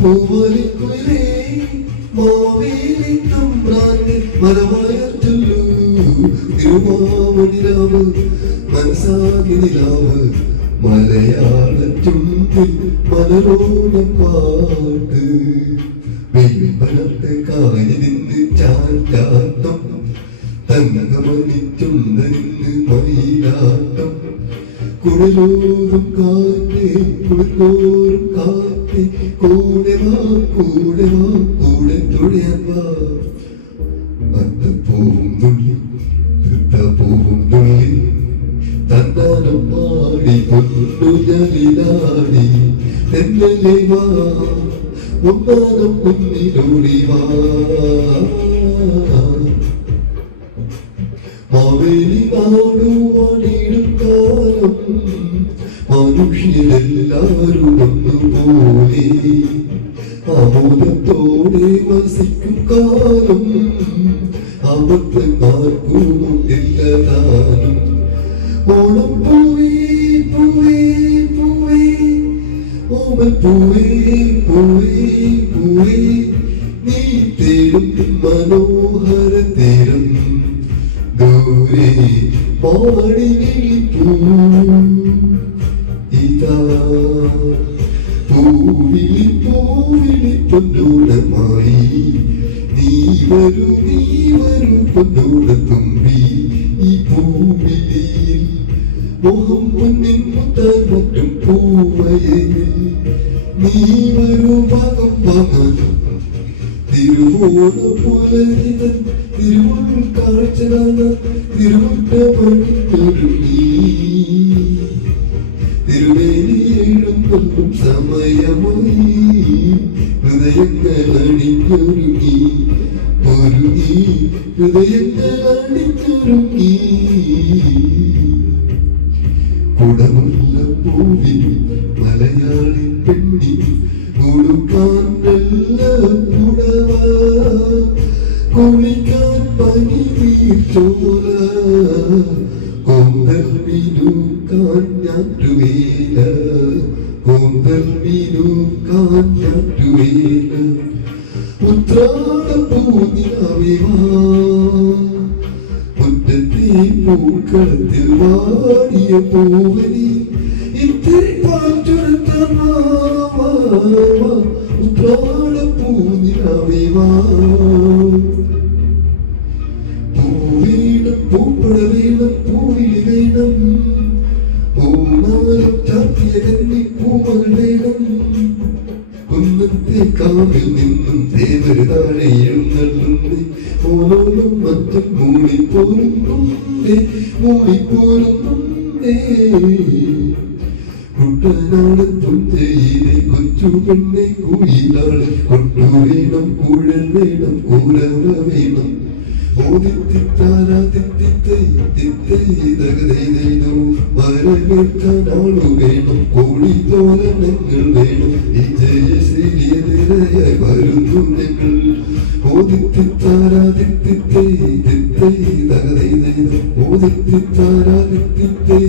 പൂവാലിക്കുയിലേ മാവേലി തമ്പ്രാന്റെ മരമായ ചൊല്ലു തിരുവാമണിരാവ് മനസാകിനിലാവ് മലയാള ചുണ്ടിൽ മലരോണം പാട്ട് വെമ്പലത്തെ കായലിന് ചാറ്റാട്ടം തങ്കമണിച്ചുണ്ടനിന്ന് മയിലാട്ടം കുഴലോറും കാറ്റേ കുഴലോറും കാറ്റേ കൂടെ വാ കൂടെ വാ കൂടെ തുഴയാൻ വാ അത്തപ്പൂവും തുള്ളി തൃത്തപ്പൂവും തുള്ളി തന്നാലും പാടി പൊന്നുജലിലാടി തെന്നലെ വാ ഒന്നാനും കുന്നിലൂടി വാ മാവേലി നാടുവാണിടും കാലം മനുഷ്യരെല്ലാവരും ഒന്നുപോലെ ആമോദത്തോടെ വസിക്കും കാലം അബദ്ധമാർക്കും ഇല്ലതാനും ഓണം പൂവേ പൂവേ പൂവേ ഓമൻ പൂവേ പൂവേ പൂവേ നീ തേടും മനോഹര തീരം ദൂരെ പാടി വിളിപ്പൂ ഇതാ പൂവിളി പൂവിളി പൊന്നോണമായി നീ വരൂ പൊന്നോണ തുമ്പി ഈ പൂവിളിയിൽ മോഹം പൊന്നിൻ മുത്താൻ മറ്റും പൂവയലിൽ നീ വരൂ ഭാഗം വാങ്ങാൻ തിരുവോണ പുലരിതൻ തിരുവോണ കാഴ്ചയാണ് തിരുവോണമണിഞ്ഞൊരുങ്ങി തിരുവേലി എഴുന്നള്ളും സമയമായി ഹൃദയങ്ങൾ അണിഞ്ഞൊരുങ്ങി ഒരുങ്ങി ഹൃദയങ്ങൾ അണിഞ്ഞൊരുങ്ങി കുടമുള്ള പൂവിൽ മലയാളി പെണ്ണി കൊടുക്കാൻ നല്ല കുടവ കുളിക്കാൻ പനി വീഴ്ചോല കൊന്തൽ മീനുക്കാൻ ഞാറ്റുവേല കൊന്തൽ മീനുക്കാൻ ഞാറ്റുവേല ഉത്രാട പൂനിലാവിവാ മുറ്റത്തെ പൂക്കളത്തിൽ വാടിയ പൂവനി ഇത്തിരി പാറ്റൊരുത്ത ഉത്രാട പൂനിലാവിവാ പൂവേണം പൂപ്പട വേണം പൂവിളി വേണം പൂമാലം ചാത്തിയ കന്നി പൂമകൾ വേണം കുന്നത്തെ കാവിൽ നിന്നും ദേവര് താഴെ എഴുന്നള്ളുന്നേ ഓരോന്നും മറ്റും മൂളിപ്പോരുന്നുണ്ടേ കുട്ടനാടത്തും ചെയ്തേ കൊച്ചു പെണ്ണെ കുയിലാള് കൊണ്ടുവേണം കുഴൽ വേണം കൂരവ വേണം വരവേൽക്കാൻ ആളു വേണം കോഴി തോരണങ്ങൾ വേണം ഈ ജയശ്രീയെതിരായി വരുന്നു ഞങ്ങൾ ഓദിത്തിത്താരാദിത്തിത്തേ ഓദിത്തിത്താരാദിത്തിത്തേ